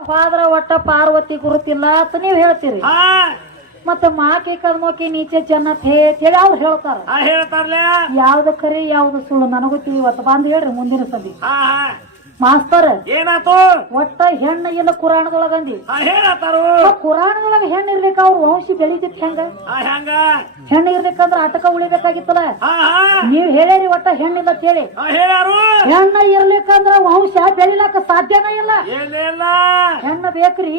ಹೋದ್ರ ಒಟ್ಟ ಪಾರ್ವತಿ ಗುರುತಿಲ್ಲ ಅಂತ ನೀವ್ ಹೇಳ್ತೀರಿ. ಮತ್ತ ಮಾಕಿ ಕದ್ಮೋಕಿ ನೀಚೆ ಜನ ಹೇಳಿ ಅವ್ರು ಹೇಳ್ತಾರ. ಹಾ ಹೇಳ್ತಾರ್ಲೆ. ಯಾವ್ದು ಕರಿ ಯಾವ್ದು ಸುಳ್ಳು ನನಗೂ ಇವತ್ತು ಬಂದು ಹೇಳ್ರಿ ಮುಂದಿನ ಹಾ. ಮಾಸ್ತರ್ ಏನಾತು? ಒಟ್ಟ ಹೆಣ್ಣ ಇಲ್ಲ ಕುರಾಣದೊಳಗಂದಿ ಹೇಳತ್ತಾರು ಕುರಾಣದೊಳಗ ಹೆಣ್ಣು ಇರ್ಲಿಕ್ಕ ಅವ್ರ ವಂಶ ಬೆಳಿತಿತ್ ಹೆಂಗ? ಹೆಣ್ಣು ಇರ್ಲಿಕ್ಕಂದ್ರ ಅಟಕ ಉಳಿಬೇಕಾಗಿತ್ತಲ್ಲ? ನೀವ್ ಹೇಳಿರಿ ಒಟ್ಟ ಹೆಣ್ಣಿಲ್ಲ ಅಂತ ಹೇಳಿ ಹೇಳ್ಯಾರು? ಹೆಣ್ಣ ಇರ್ಲಿಕ್ಕಂದ್ರ ವಂಶ ಬೆಳಿಲಕ್ಕ ಸಾಧ್ಯನ ಇಲ್ಲ. ಹೆಣ್ಣು ಬೇಕ್ರಿ?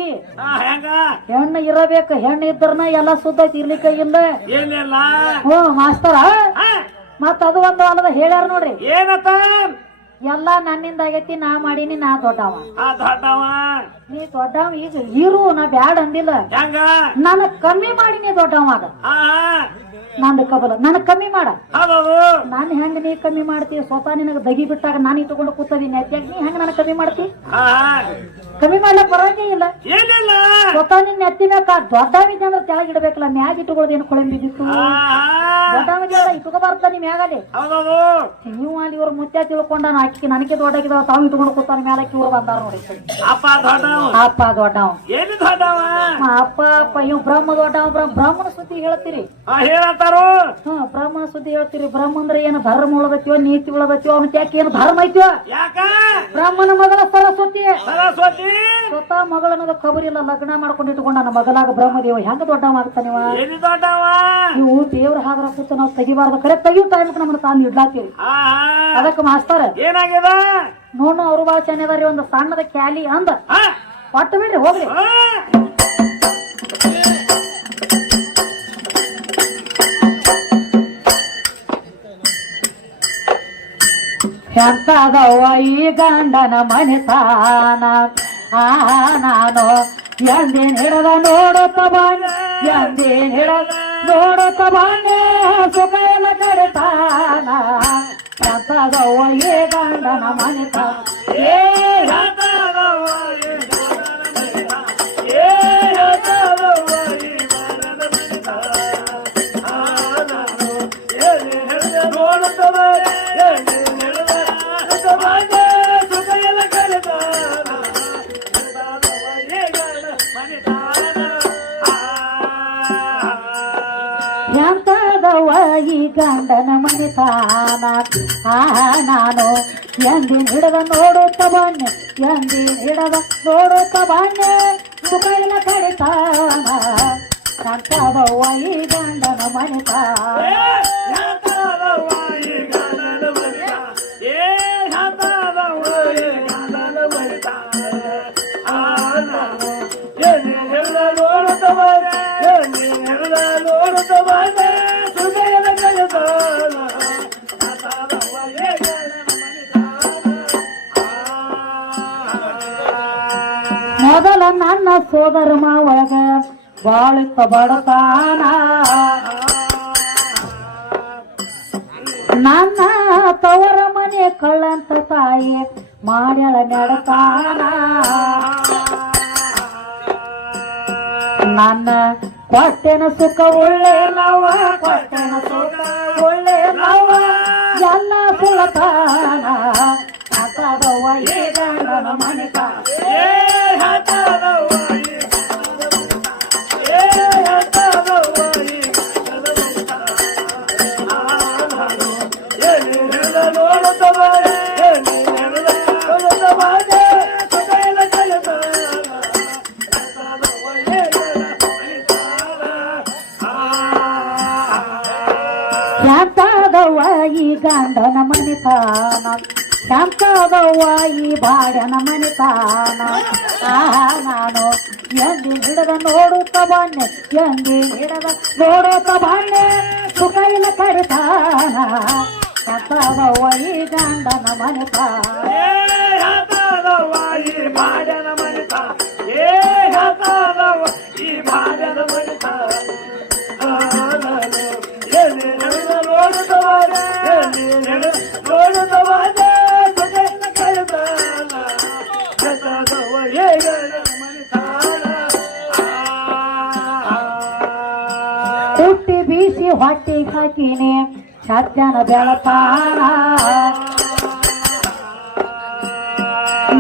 ಹೆಣ್ಣ ಇರಬೇಕ ಹೆಣ್ಣು ಇರಬೇಕು ಇದ್ರನ ಎಲ್ಲ ಸುದ್ದ ಇರ್ಲಿಕ್ಕೆ ಇಲ್ಲ. ಹ್ಮ್ ಮಾಸ್ತರ. ಮತ್ತ ಅದು ಒಂದು ಅಲ್ಲದ ಹೇಳ್ಯಾರ ನೋಡ್ರಿ. ಏನತ್ತ ಎಲ್ಲಾ ನನ್ನಿಂದ ಆಗೈತಿ ನಾ ಮಾಡೀನಿ ನಾ ದೊಡ್ಡವ. ಆ ದೊಡ್ಡವ. ನೀ ದೊಡ್ಡವ ಈಗ ಇರು ನಾ ಬ್ಯಾಡ ಅಂದಿಲ್ಲ. ಹೆಂಗ? ನಾನು ಕಮ್ಮಿ ನೀ ದೊಡ್ಡವಾಗ ಹಾ ನಂದು ಕಬಲ ನನಗ್ ಕಮ್ಮಿ ಮಾಡ. ಹೌದು ನಾನು ಹೆಂಗ್ ನೀ ಕಮ್ಮಿ ಮಾಡ್ತಿ? ಸ್ವತಃ ನಿನಗ ದಗಿ ಬಿಟ್ಟಾಗ ನಾನು ಇಟ್ಟುಕೊಂಡು ಕೂತದೀನಿ ಅತ್ಯಾಗ ನೀ ಹೆಂಗ್ ನನ್ನ ಕಮ್ಮಿ ಮಾಡ್ತಿ? ಹಾ ಕಮ್ಮಿ ಮಾಡ್ಲಕ್ ಬರೋಂಗೇ ಇಲ್ಲ. ಏನಿಲ್ಲ. ಸ್ವತಃ ನಿನ್ನ ಎತ್ತಿ ಮ್ಯಾಕ ದೊಡ್ಡವಿದ್ದೆ ಅಂದ್ರೆ ತೆಳಗ್ ಇಡ್ಬೇಕಲ್ಲ ಮ್ಯಾಗ ಇಟ್ಟುಕೊಳ್ಳೋದೇನು ಕೊಳಂಬಿದ್ದಿತ್ತು ಬಿದ್ದಿತ್ತು ದೊಡ್ಡವಿದ್ದ ಇಟ್ಕೋಬಾರ್ದ ನೀ ಮ್ಯಾಗಲ್ಲಿ? ಹೌದೌದು. ನೀವು ಅಲ್ಲಿ ಇವ್ರ ಮುತ್ಯ ತಿಳ್ಕೊಂಡ ಆಕಿ ನನಗೆ ದೊಡ್ಡಾಗಿದ್ದಾವ ತಾವು ಇಟ್ಕೊಂಡು ಕೂತಾನ ಮ್ಯಾಲಕ್ಕೆ ಇವ್ರು ಬಂದಾರ ನೋಡಿ. ಅಪ್ಪ ದೊಡ್ಡವ ಅಪ್ಪ ದೊಡ್ಡವ. ಏನು ದೊಡ್ಡವ? ಅಪ್ಪ ಅಪ್ಪ ಇವ್ ಬ್ರಹ್ಮ ದೊಡ್ಡವ ಬ್ರಹ್ಮ ಬ್ರಹ್ಮನ ಸುದ್ದಿ ಹೇಳ್ತೀರಿ. ಹೇಳತ್ತಾರು ಹ್ಮ್ ಬ್ರಹ್ಮನ ಸುದ್ದಿ ಹೇಳ್ತೀರಿ. ಬ್ರಹ್ಮ ಅಂದ್ರೆ ಏನು ಧರ್ಮ ಉಳದತ್ಯೋ ನೀತಿ ಉಳದತ್ಯೋ ಅವನ ಯಾಕೆ ಏನು ಧರ್ಮ ಐತ್ಯೋ? ಯಾಕ? ಬ್ರಹ್ಮನ ಮಗಳ ಸರಸ್ವತಿ. ಸರಸ್ವತಿ? ಸ್ವತಃ ಮಗಳ ಖಬರಿ ಇಲ್ಲ ಲಗ್ನ ಮಾಡ್ಕೊಂಡು ಇಟ್ಕೊಂಡ ನನ್ನ ಮಗಲಾಗ ಬ್ರಹ್ಮದೇವ. ಹೆಂಗ ದೊಡ್ಡವ ಆಗ್ತಾನಿವ ಏನು ದೊಡ್ಡವ? ನೀವು ದೇವ್ರ ಹಾದ್ರ ಕೂತ ನಾವು ತೆಗಿಬಾರ್ದು. ಕರೆ ತೆಗಿಯೋ ತಾಯ್ಮಕ್ಕೆ ನಮ್ಮನ್ನ ತಾನು ಇಡ್ಲಾತೀರಿ. ಅದಕ್ಕೆ ಮಾಸ್ತಾರ ಏನಾಗ್ಯದ ನೋಡು ಅವ್ರು ಭಾಳ ಚೆನ್ನಾಗಿ ಒಂದು ಸಣ್ಣದ ಕ್ಯಾಲಿ ಅಂದ. ಒಟ್ಟು ಬಿಡ್ರಿ ಹೋಗ್ರಿ. ಎಂತದವ್ವ ಈ ಗಂಡನ ಮನೆತಾನ ಆ ನಾನು ಎಂದೇನು ಹಿಡದ ನೋಡುತ್ತ ಬಾನೆ ಎಂದೇನು ಹಿಡದ ನೋಡುತ್ತ ಬಾನೆ ಸುಖ ಎಲ್ಲ ಕಡಿತಾನ ಎಂತದವ್ವ ಈ ಗಂಡನ ಮನೆತಾನ ಏ ಎಂತದವ್ವ ಈ ಗಂಡನ ಮನೆತಾನ ಆ, ನಾನು ಎಂದಿ ಹಿಡದ ನೋಡುತ್ತ ಬನ್ನೆ ಎಂದಿ ಹಿಡದ ನೋಡುತ್ತ ಬನ್ನೆ ಸುಖೈಲ ಕಡಿತಾನ ಎಂತದವ್ವ ಈ ಗಂಡನ ಮನೆತಾನ ಮೊದಲ ಸೋದರ ಒಳಗ ಬಾಳಿತ ಬಡತಾನ ನನ್ನ ತವರ ಮನೆ ಕಳ್ಳಂತ ತಾಯಿ ಮಾಡ್ಯಾಳ ನಡತಾನ. ನನ್ನ ಕೊಟ್ಟೆನ ಸುಖ ಒಳ್ಳೆ ನವ ಕೊಟ್ಟೆನ ಸುಖ ಒಳ್ಳೆ ನವ ಎಲ್ಲ ಸುಳತಾನ. ಹತ್ತದವ ಏ ಗಂಡನ ಮನೆ ಶಾಂತದವ್ವ ಈ ಗಂಡನ ಮನೆತಾನ. ಶಾಂತದವ್ವ ಈ ಬಾಡ್ಯನ ಮನೆತಾನ. ಆಹಾ, ನಾನು ಎಂದಿನ ಹಿಡದ ನೋಡುತ್ತ ಬನ್ನೆ ಎಂದಿನ ಹಿಡದ ನೋಡುತ್ತ ಬನ್ನೆ, ಸುಖ ಇಲ್ಲ ಕಡಿತಾನ ಶಾಂತದವ್ವ ಈ ಗಂಡನ ಮನೆತಾನ ಹುಟ್ಟಿ ಬೀಸಿ ಹೊಟ್ಟಿ ಹಾಕಿನಿ. ಸತ್ಯನ ಬೆಳತಾರ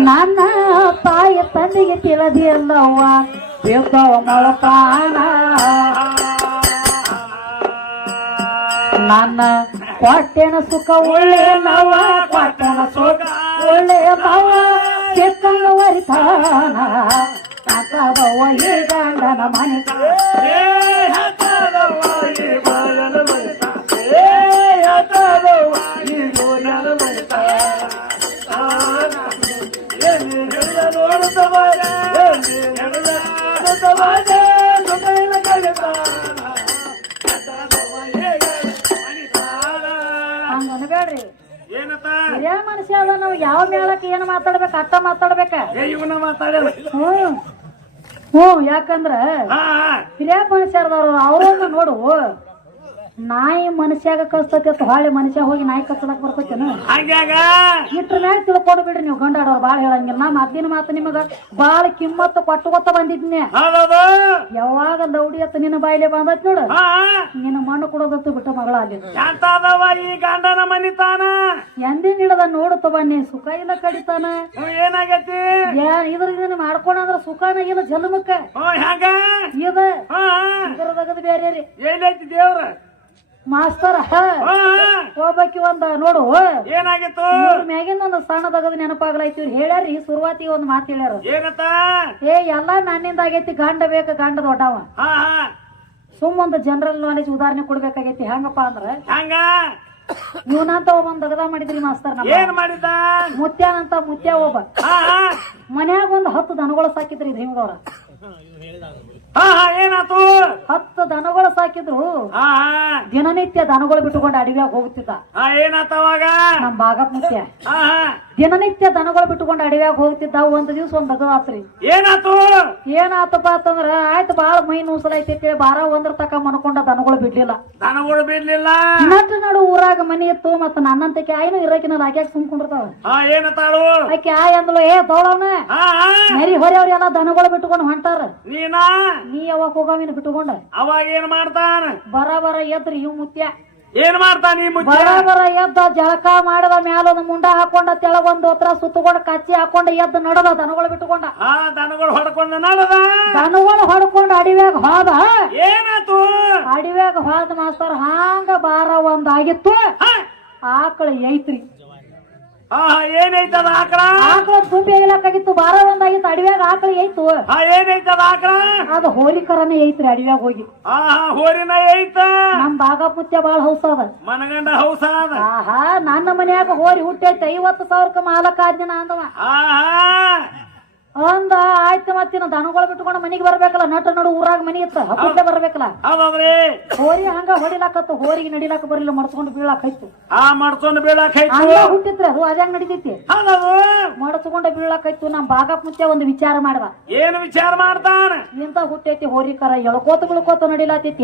ನನ್ನ ತಾಯಿ ತಂದೆಗೆ ತಿಳಿದಿಲ್ಲವ್ವ, ಬಿದ್ದವ ಮೊಳತಾನ ನನ್ನ ಕೊಟ್ಟೆನ ಸುಖ ಒಳ್ಳೆ ನವ ಕೊಟ್ಟೆನ ಸುಖ ಒಳ್ಳೆ ನವ ಚಿಕ್ಕಂಗ ವರಿತಾನ ಸಾಕದವ್ವ ಈ ಗಂಡನ ಮನೆ. ಹಂಗ ಅನ್ಬೇಡ್ರಿ ಏನತ ಹಿರಿಯ ಮನುಷ್ಯ ಅದ ನಾವು ಯಾವ ಮೇಳಕ್ಕೆ ಏನು ಮಾತಾಡ್ಬೇಕು ಅಟ್ಟ ಮಾತಾಡ್ಬೇಕ? ಏ ಇವನ ಮಾತಾಡಲ್ಲ. ಹ್ಮ್. ಹ್ಮ್ ಯಾಕಂದ್ರ ಹಿರಿಯ ಮನುಷ್ಯರದವ್ರು ಅವ್ರನ್ನ ನೋಡು. ನಾಯಿ ಮನುಷ್ಯಾಗ ಕಳ್ಸ್ತೈತಿ ಅಂತ ಹೊಳ್ಳಿ ಮನುಷ್ಯ ಹೋಗಿ ನಾಯಿ ಕಚ್ಚಲಕ್ ಬರ್ತೈತೇನು? ಹಂಗ್ಯಾಗ? ಇಟ್ರ ಮೇಲೆ ತಿಳ್ಕೊಂಡು ಬಿಡ್ರಿ ನೀವು ಗಂಡಾಡೋರು ಬಾಳ ಹೇಳಂಗಿಲ್ಲ. ನಾ ಮದ್ದಿನ ಮಾತು ನಿಮಗ ಬಾಳ ಕಿಮ್ಮತ್ತು ಕೊಟ್ಟುಕೊತ ಬಂದಿದ್ನೆ. ಯಾವಾಗ ಲೌಡಿ ಅತ್ತ ನಿನ್ನ ಬಾಯಿಲೆ ಬಂದತ್ ನೋಡು. ನಿನ್ನ ಮಣ್ಣು ಕೊಡೋದತ್ತು ಬಿಟ್ಟು ಮಗಳ ಅಲ್ಲಿ ಈ ಗಂಡನ ಮನಿತಾನ ಎಂದಿನ ಹಿಡದ ನೋಡುತ್ತ ಬನ್ನಿ ಸುಖ ಇಲ್ಲ ಕಡಿತಾನ ಏನಾಗೈತಿ? ಏನ್ ಇದ್ರ ಇದನ್ನ ಮಾಡ್ಕೊಂಡಂದ್ರ ಸುಖನ ಇಲ್ಲ ಜನ್ಮಕ್ಕ. ಇದ ಬೇರೆ ರೀ ಏನೈತಿ ದೇವ್ರ? ಮಾಸ್ತರ್ ಹೋಗ್ಬೇಕಿ ಒಂದ ನೋಡು ಏನಾಗಿತ್ತು? ಇವ್ರ ಮ್ಯಾಗಿಂದ ಒಂದು ಸಣ್ಣದಗದ ನೆನಪಾಗ್ಲೈತಿ ಇವ್ರು ಹೇಳ್ಯಾರಿ ಶುರುವಾತಿಗೆ ಒಂದು ಮಾತು ಹೇಳ್ಯಾರ. ಏ ಎಲ್ಲಾ ನನ್ನಿಂದ ಆಗೈತಿ ಗಂಡ ಬೇಕ ಗಂಡ ದೊಡ್ಡವ. ಹಾ ಹಾ. ಸುಮ್ ಒಂದು ಜನರಲ್ ನಾಲೆಜ್ ಉದಾಹರಣೆ ಕೊಡ್ಬೇಕಾಗೈತಿ ಹೆಂಗಪ್ಪ ಅಂದ್ರ? ಹೆಂಗ ಇವನಂತ ಒಬ್ಬನ್ ದಗದ ಮಾಡಿದ್ರಿ ಮಾಸ್ತರ್ ಏನ್ ಮಾಡಿದ ಮುತ್ಯಾನಂತ ಮುತ್ಯ ಒಬ್ಬ. ಮನ್ಯಾಗ ಒಂದ್ ಹತ್ತು ದನಗಳು ಸಾಕಿದ್ರಿ ಭೀಮದವ್ರ ಹಾ ಹಾ ಏನಾತು? ಹತ್ತು ದನಗಳು ಸಾಕಿದ್ರು. ಹಾ ಹಾ. ದಿನನಿತ್ಯ ದನಗಳು ಬಿಟ್ಟುಕೊಂಡು ಅಡಿಗೆ ಹೋಗುತ್ತಿದ್ದ. ಹಾ ಏನಾತ ಅವಾಗ? ನಮ್ ಭಾಗ ಮುಖ್ಯ ಹಾ ಹಾ. ದಿನನಿತ್ಯ ದನಗಳು ಬಿಟ್ಟುಕೊಂಡು ಅಡವಿಯಾಗ ಹೋಗ್ತಿದ್ದಾವ. ಒಂದು ದಿವಸ ಒಂದ್ ಬಗದಾತ್ರಿ ಏನಾತು? ಏನಾತಪ್ಪ ಅಂತಂದ್ರ ಆಯ್ತು ಬಾಳ ಮೈ ನೂಸಲಾಯ್ತೈತಿ. ಬಾರ ಒಂದ್ರ ತಕ ಮನ್ಕೊಂಡ ದನಗಳು ಬಿಡ್ಲಿಲ್ಲ. ದನಗಳು ಬಿಡ್ಲಿಲ್ಲ? ನಟ್ ನಡು ಊರಾಗ ಮನಿ ಇತ್ತು ಮತ್ತ ನನ್ನಂತಕ್ಕೆ ಆಯ್ನು ಇರಕಿನ ಆಕ್ಯಾಗ ಸುಮ್ಕೊಂಡಿರ್ತಾವ ಏನತಾಳು? ಆಕೆ ಆಯ್ ಅಂದ್ಲು ಏ ತೋಳವ್ನ ಮರಿ ಹೊರೆಯವ್ರ ಹೊರೆಯವ್ರೆಲ್ಲ ದನಗಳು ಬಿಟ್ಕೊಂಡು ಹೊಂಟಾರ. ನೀನಾ? ನೀ ಯಾವಾಗ ಹೋಗವಿನ ಬಿಟ್ಟುಕೊಂಡ? ಅವಾಗ ಏನ್ ಮಾಡ್ತಾನ? ಬರ ಬರ ಎದ್ರಿ ಇವ್ ಮುತ್ಯ. ಏನ್ ಮಾಡ್ತಾನೆ ಈ ಮುಚ್ಚ? ಎದ್ದ ಜಳಕ ಮಾಡಿದ ಮ್ಯಾಲೊಂದು ಮುಂಡ ಹಾಕೊಂಡ ತೆಳಗೊಂದು ಹತ್ರ ಸುತ್ತಕೊಂಡ ಕಚ್ಚಿ ಹಾಕೊಂಡ ಎದ್ದು ನಡದ ದನಗಳು ಬಿಟ್ಟುಕೊಂಡ. ಹಾ ದನಗಳು ಹೊಡ್ಕೊಂಡು ನಡದ? ದನಗಳು ಹೊಡ್ಕೊಂಡು ಅಡಿವ್ಯಾಗ ಹೋದ. ಏನಾತು ಅಡಿವ್ಯಾಗ ಹೋದ ಮಾಸ್ತರ್ ಹಾಂಗ ಬಾರ ಒಂದಾಗಿತ್ತು. ಆಕಳ ಐತ್ರಿ. ಏನೈತದ ಆಕಳ? ಆಕಳ ತುಂಬಿ ಆಗಿತ್ತು ಬಾರ ಒಂದ್ ಆಗಿತ್ತು ಅಡಿವ್ಯಾಗ ಆಕಳ ಐತು ಏನೈತದ ಆಕಳ? ಅದು ಹೋಲಿಕರನೇ ಐತ್ರಿ ಅಡಿವ್ಯಾಗ ಹೋಗಿ. ಆ ಹೋರಿನ ಐತ ನಮ್ ಬಾಗಪ್ಪ ಮುತ್ಯ ಬಾಳ ಹೌಸ ಅದ. ಮನಗಂಡ ಹೌಸ ಅದ? ಆಹಾ ನನ್ನ ಮನ್ಯಾಗ ಹೋರಿ ಹುಟ್ಟೈತೆ ಐವತ್ತು ಸಾವಿರಕ್ಕೆ ಮಾಲಕ ಆದ್ನ ಅಂದವ. ಆಹಾ ಅಂದ ಆಯ್ತು ಮತ್ತಿನ ದನಗಳು ಬಿಟ್ಕೊಂಡು ಮನಿಗೆ ಬರ್ಬೇಕಲ್ಲ ನಟ ನಡು ಊರಾಗ ಮನಿ ಇತ್ತ ಹಬ್ಬಕ್ಕೆ ಬರ್ಬೇಕಲ್ಲ? ಹೋರಿ ಹಂಗ ಹೊಡಿಲಾಕತ್ತು ಹೋರಿಗೆ ನಡಿಲಾಕ ಬರಲಿಲ್ಲ ಮಡ್ಸ್ಕೊಂಡು ಬೀಳಾಕ ಐತು ಆ ಮಾಡ್ಕೊಂಡು ಬೀಳಾಕ ಐತಿ ಹಂಗ ಹುಟ್ಟಿತ್ರಿ ಅದು ಅದ್ಯಾಂಗ ನಡಿತೈತಿ? ಮಡ್ಸ್ಕೊಂಡು ಬೀಳಾಕ ಐತು ನಮ್ ಬಾಗಪ್ಪ ಮುಂಚೆ ಒಂದು ವಿಚಾರ ಮಾಡ್ದ ಏನು ವಿಚಾರ ಮಾಡ್ತಾನ? ಇಂತ ಹುಟ್ಟೈತಿ ಹೋರಿ ಕರ ಎಳ್ಕೋತ ಬಿಳ್ಕೋತ ನಡಿಲಾತೈತಿ.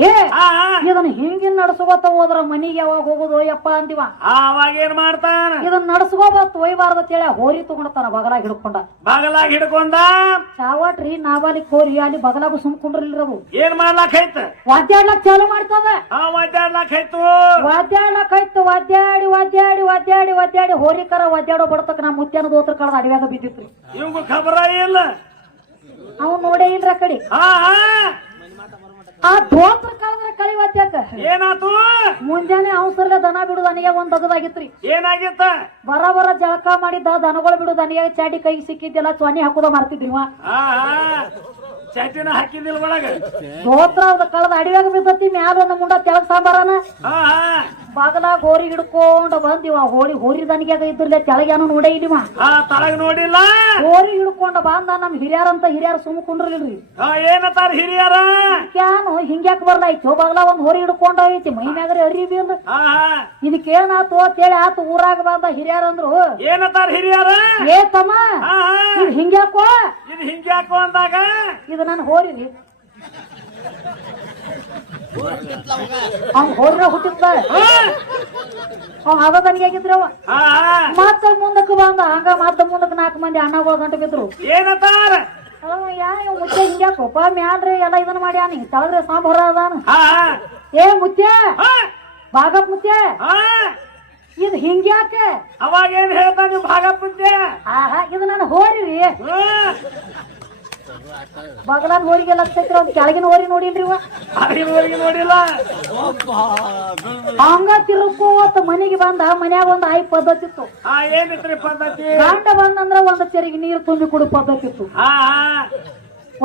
ಇದನ್ನ ಹಿಂಗಿನ್ ನಡ್ಸ್ಕೋತ ಹೋದ್ರ ಮನಿಗೆ ಯಾವಾಗ ಹೋಗುದು ಯಪ್ಪ ಅಂದಿವ. ಅವಾಗ ಏನ್ ಮಾಡ್ತಾನ? ಇದನ್ನ ನಡ್ಸ್ಕೋಬಾರ್ದು ಒಯ್ಬಾರ್ದು ಅಂತೇಳಿ ಹೋರಿ ತಗೊಂಡತಾನ ಬಗಲಾಗ ಹಿಡ್ಕೊಂಡ. ಬಗಲಾಗಿ ಹಿಡ್ಕೊಂಡ ಚಾವಟ್ರಿ ನಾವಲ್ಲಿ ಕೋರಿ ಅಲ್ಲಿ ಬಗಲಾಗ ಸುಮ್ಕೊಂಡ್ರಿಲ್ರವು ಏನ್ ಮಾಡ್ಲಾಕ್ ಐತ ವಾದ್ಯಾಡ್ಲಕ್ ಚಾಲು ಮಾಡ್ತದ ಹಾ ಒದ್ದಾಡ್ಲಾಕ್ ಐತು ವಾದ್ಯಾಡ್ಲಕ್ ಆಯ್ತು ವಾದ್ಯಾಡಿ ವಾದ್ಯಾಡಿ ವಾದ್ಯಾಡಿ ವಾದ್ಯಾಡಿ ಹೋರಿಕರ ವಾದ್ಯಾಡೋ ಬಡತಕ್ಕ ನಮ್ಮ ಮುತ್ಯಾನ ದೋತ್ರ ಕಳೆದ ಅಡವ್ಯಾಗ ಬಿದ್ದಿತ್ರಿ ಇವಂಗ ಖಬರ ಇಲ್ಲ. ಅವ್ ನೋಡೇ ಇಲ್ರ ಕಡೆ. ಹಾ. ಆ ದೋತ್ರ ಕಳೆದ್ರ ಕಳಿ ವಾದ್ಯಾಕ ಏನಾತು? ಮುಂಜಾನೆ ಅವಸರ್ಗ ದನ ಬಿಡುದು ಅನಿಗೆ ಒಂದ್ ತಗದಾಗಿತ್ರಿ ಏನಾಗಿತ್ತ? ಬರ ಬರ ಜಳಕ ಮಾಡಿದ್ದ ದನಗಳು ಬಿಡುದು ಅನಿಯಾಗ ಚಾಟಿ ಕೈಗೆ ಸಿಕ್ಕಿದ್ದೆಲ್ಲ ಚೊನಿ ಹಾಕುದ ಮಾಡ್ತಿದ್ರಿ ಚಟಿನ ಹಾಕಿದಿಲ್ ಒಳಗ. ದೋತ್ರ ಅದ ಕಳೆದ ಅಡವ್ಯಾಗ ಬಿದ್ದತಿ ಮ್ಯಾಲ ನಮ್ಮ ಮುಂಡ ತೆಳಗ್ ಸಾಂಬಾರನ. ಬಾಗಲಾಗ ಹೋರಿ ಹಿಡ್ಕೊಂಡ ಬಂದಿವ. ಹೋರಿ ಹೋರಿ ದನಿಗ್ಯಾಗ ಇದ್ರಲೆ ತೆಳಗ್ಯಾನು ನೋಡೇ ಇಲ್ಲಿವ. ತಳಗ ನೋಡಿಲ್ಲ? ಹೋರಿ ಹಿಡ್ಕೊಂಡ ಬಂದ ನಮ್ ಹಿರಿಯರಂತ ಹಿರಿಯರ ಸುಮ್ ಕುಂಡ್ರಲಿಲ್ರಿ. ಹಾ ಏನತ್ತಾರ ಹಿರಿಯರ? ಕ್ಯಾನು ಹಿಂಗ್ಯಾಕ್ ಬರ್ಲಾಯ್ತು. ಬಗ್ಲ ಒಂದ್ ಹೋರಿ ಹಿಡ್ಕೊಂಡ ಐತಿ ಮೈ ಮ್ಯಾಗ್ರೆ ಅರಿವಿ ಇಲ್ಲ ಹಾ ಹಾ. ಅಂತ ಹೇಳಿ ಆತು ಊರಾಗ ಬಂದ ಹಿರಿಯರಂದ್ರು ಏನತ್ತಾರ ಹಿರಿಯರ? ಏ ತಮ್ಮ ಇದು ಹಿಂಗ್ಯಾಕೋ? ಇದು ಹಿಂಗ್ಯಾಕು ಅಂದಾಗ? ಇದು ನನ್ನ ಹೋರಿ ಅವ್ನ್ ಹೋರ್ನ ಹುಟ್ಟಿದ್ದ ಅವ್ ಅವ. ಹಾ ಹಾ. ಮತ್ತ ಮುಂದಕ್ಕೆ ಬಂದ ಹಂಗ ಮತ್ತ ಮುಂದಕ್ಕೆ ನಾಲ್ಕು ಮಂದಿ ಅಣ್ಣಗಳು ಗಂಟೆ ಬಿದ್ರು. ಏನತ್ತಾರ ಅವ ಯಾ ಹಿಂಗ ಹಿಂಗ್ಯಾಕೋಪ ಮ್ಯಾಲ್ರಿ ಎಲ್ಲ ಇದನ್ನ ಮಾಡ್ಯಾನಿ. ತಳಗ್ರೆ ಸಾಂಬಾರ ಅದಾನ. ಹಾ ಏ ಮುತ್ತೆ ಮುತ್ಯ ಹಾ. ಇದು ಹಿಂಗ್ಯಾಕ? ಅವಾಗ ಏನ್ ಹೇಳ್ತಾನೆ ನೀವು ಮುತ್ತೆ ಆಹಾ ಇದು ನಾನು ಹ್ಮ್. ಬಗಲಾನ್ ಹೋರಿಗೆ ಲಕ್ಷತ್ರ ಒಂದ್ ಕೆಳಗಿನ ಹೋರಿ ನೋಡಿನ್ರಿ ನೋಡಿಲ್ಲ. ಹಂಗ ತಿರುಕೋತ ಮನೆಗೆ ಬಂದ ಮನ್ಯಾಗ ಒಂದ್ ಆಯ್ ಪದ್ಧತಿ ಇತ್ತು. ಏನಿತ್ರಿ ಪದ್ಧತಿ? ಗಂಡ ಬಂದಂದ್ರ ಒಂದ್ ಚರಿಗೆ ನೀರು ತುಂಬಿ ಕೊಡು ಪದ್ಧತಿ ಇತ್ತು.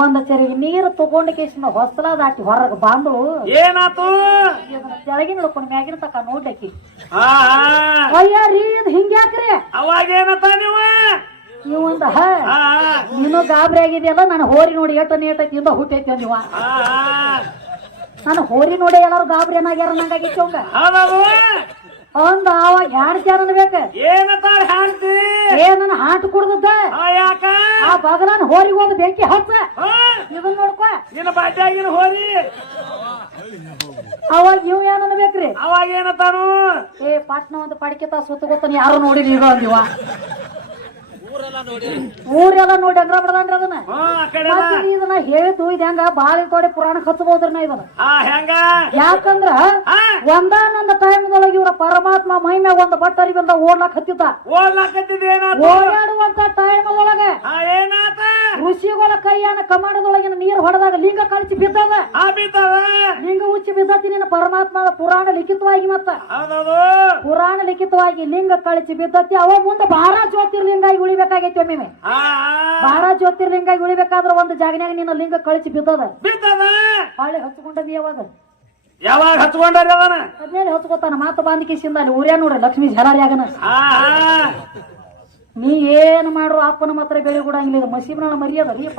ಒಂದ್ ಚೆರಿಗೆ ನೀರು ತಗೊಂಡ ಕೇಸಿನ ಹೊಸಲ ದಾಟಿ ಹೊರಗ ಬಂದಳು ಏನಾತು? ಕೆಳಗಿನ ಹಿಡ್ಕೊಂಡು ಮ್ಯಾಗಿನ ತಕ ನೋಡ್ಲಕ್ಕಿ. ಅಯ್ಯ ರೀ ಇದು ಹಿಂಗ್ಯಾಕ್ರಿ? ಅವಾಗ ಏನತ್ತ ನೀವು? ನೀವು ಅಂತ ಹ ನೀನು ಗಾಬರಿ ಆಗಿದೆಯಲ್ಲ ನಾನು ಹೋರಿ ನೋಡಿ ಏಟ ನೇಟ ತಿಂದ ಹುಟ್ಟೈತಿ ಅಂದಿವ ಹಾ ನಾನು ಹೋರಿ ನೋಡಿ ಎಲ್ಲಾರು ಗಾಬರಿ ಏನಾಗ್ಯಾರ ನಂಗಾಗಿತ್ತು ಅವಂಗ. ಅಂದ ಅವ ಯಾಡ್ ಜನ ಅನ್ಬೇಕ ಏ ನನ್ನ ಹಾಟ್ ಕುಡ್ದದ್ದ. ಆ ಬಗಲಾನ ಹೋರಿಗೆ ಒಂದು ಬೆಂಕಿ ಹಚ್ಚ. ಇದನ್ನ ನೋಡ್ಕೊ. ಹೋರಿ. ಅವಾಗ ನೀವು ಏನ್ ಅನ್ಬೇಕ್ರಿ? ಅವಾಗ ಏನತ್ತಾನು ಏ ಪಾಟ್ನ ಒಂದು ಪಡಿಕೆ ತಾ ಸುತ್ತ ಗೊತ್ತಾನ ಯಾರು ನೋಡಿರಿ ಇರೋ ಅಂದಿವ ಊರೆಲ್ಲ ನೋಡಿ. ಅಂದ್ರ ಬಿಡದನ್ರಿ ಅದನ್ನ. ಮತ್ತೆ ನೀ ಇದನ್ನ ಹೇಳಿದ್ದು ಇದು ಹೆಂಗ? ಬಾಳಿ ತೋಡಿ ಪುರಾಣ ಹಚ್ಚಬಹುದ್ರಿ ನಾ ಇದನ್ನ. ಯಾಕಂದ್ರ ಒಂದಾನೊಂದ ಟೈಮ್ದೊಳಗೆ ಇವ್ರ ಪರಮಾತ್ಮ ಮಹಿಮೆ ಒಂದ್ ಬಟ್ಟರಿ ಬಂದ ಓಡ್ಲಾಕ್ ಏನಾತು ಓಡಾಡುವಂತ ಟೈಮ್ ಒಳಗ ಋಷಿಗಳ ಕೈಯಾನ ಕಮಾಡದೊಳಗಿನ ನೀರ್ ಹೊಡೆದಾಗ ಲಿಂಗ ಕಳಿಸಿ ಬಿದ್ದದ. ಲಿಂಗ ಉಚ್ಚಿ ಬಿದ್ದತಿ ನಿನ್ನ ಪರಮಾತ್ಮದ ಪುರಾಣ ಲಿಖಿತವಾಗಿ ಮತ್ತ. ಪುರಾಣ ಲಿಖಿತವಾಗಿ ಲಿಂಗ ಕಳಿಸಿ ಬಿದ್ದತಿ. ಅವ ಮುಂದೆ ಬಾರ ಜ್ಯೋತಿರ್ಲಿಂಗಾಗಿ ಉಳಿಬೇಕಾಗೈತಿ ಒಮ್ಮೆ. ಬಹಳ ಜ್ಯೋತಿರ್ಲಿಂಗ ಉಳಿಬೇಕಾದ್ರ ಒಂದು ಜಾಗನ್ಯಾಗ ನಿನ್ನ ಲಿಂಗ ಕಳಿಸಿ ಬಿದ್ದದ. ಹೊಳ್ಳಿ ಹಚ್ಕೊಂಡದಿ ಯಾವಾಗ? ಯಾವಾಗ ಹಚ್ಕೊಂಡಾರಿ ಅದ್ಮೇಲೆ ಹಚ್ಕೋತಾನ. ಮಾತು ಬಾಂಧಿಕಿಸಿಂದ ಅಲ್ಲಿ ಊರೇ ನೋಡ್ರಿ ಲಕ್ಷ್ಮೀ ಹಾ ನೀ ಏನ್ ಮಾಡ್ರು ಅಪ್ಪನ ಮಾತ್ರ ಬೆಳೆ ಕೂಡ ಇದು ಮಸೀಬ್ನ ಮರ್ಯಾದ ರೀಪ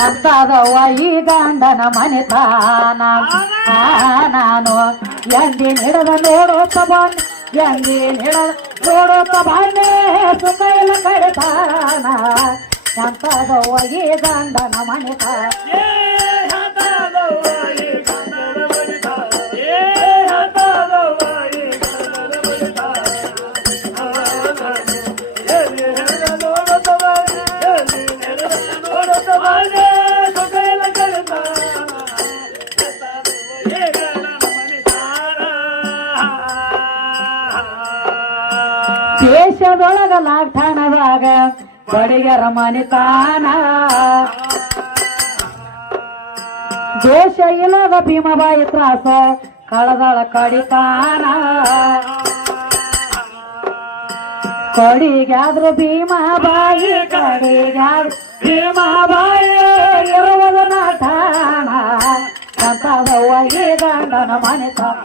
ಹಾ ಚಂದದವ್ವ ಈ ಗಂಡನ ಮನೆತಾನ ನಾನು ಎಂದಿ ಹಿಡದ ನೋಡೋತ ಎಂದಿ ಹಿಡದ ನೋಡೋತ ತಬಾನೇ ಸುಖ ಇಲ್ಲ ಕಡಿತಾನ ಚಂದದವ್ವ ಈ ಗಂಡನ ಮನೆತಾನ ದೇಶದೊಳಗ ಲಾಠಾಣದಾಗ ಬಡಿಗರ ಮನಿತಾನ ದೇಶ ಇಲ್ಲದ ಭೀಮಬಾಯಿ ತ್ರಾಸ ಕಳದಳ ಕಡಿತಾನ. ಕಡಿಗಾದ್ರು ಭೀಮಬಾಯಿ ಕಡಿಗಾದ್ರು ಭೀಮಬಾಯಿ ಇರುವುದು ನಾಠಾಣ ಸಂತದವ್ವ ಈ ಗಂಡನ ಮನಿತಾನ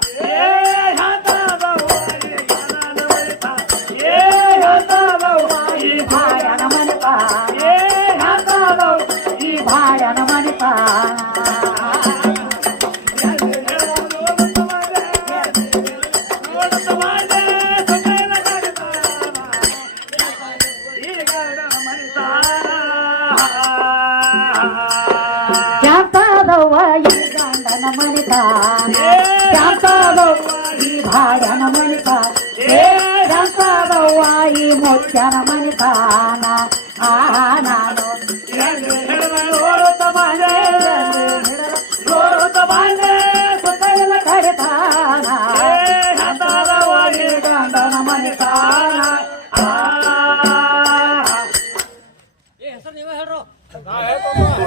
ಈ ಮುತ್ಯನ ಮನಿತಾನ ಆ ನಾನು ಹೆಸರು ನೀವೇ ಹೇಳ್ರು.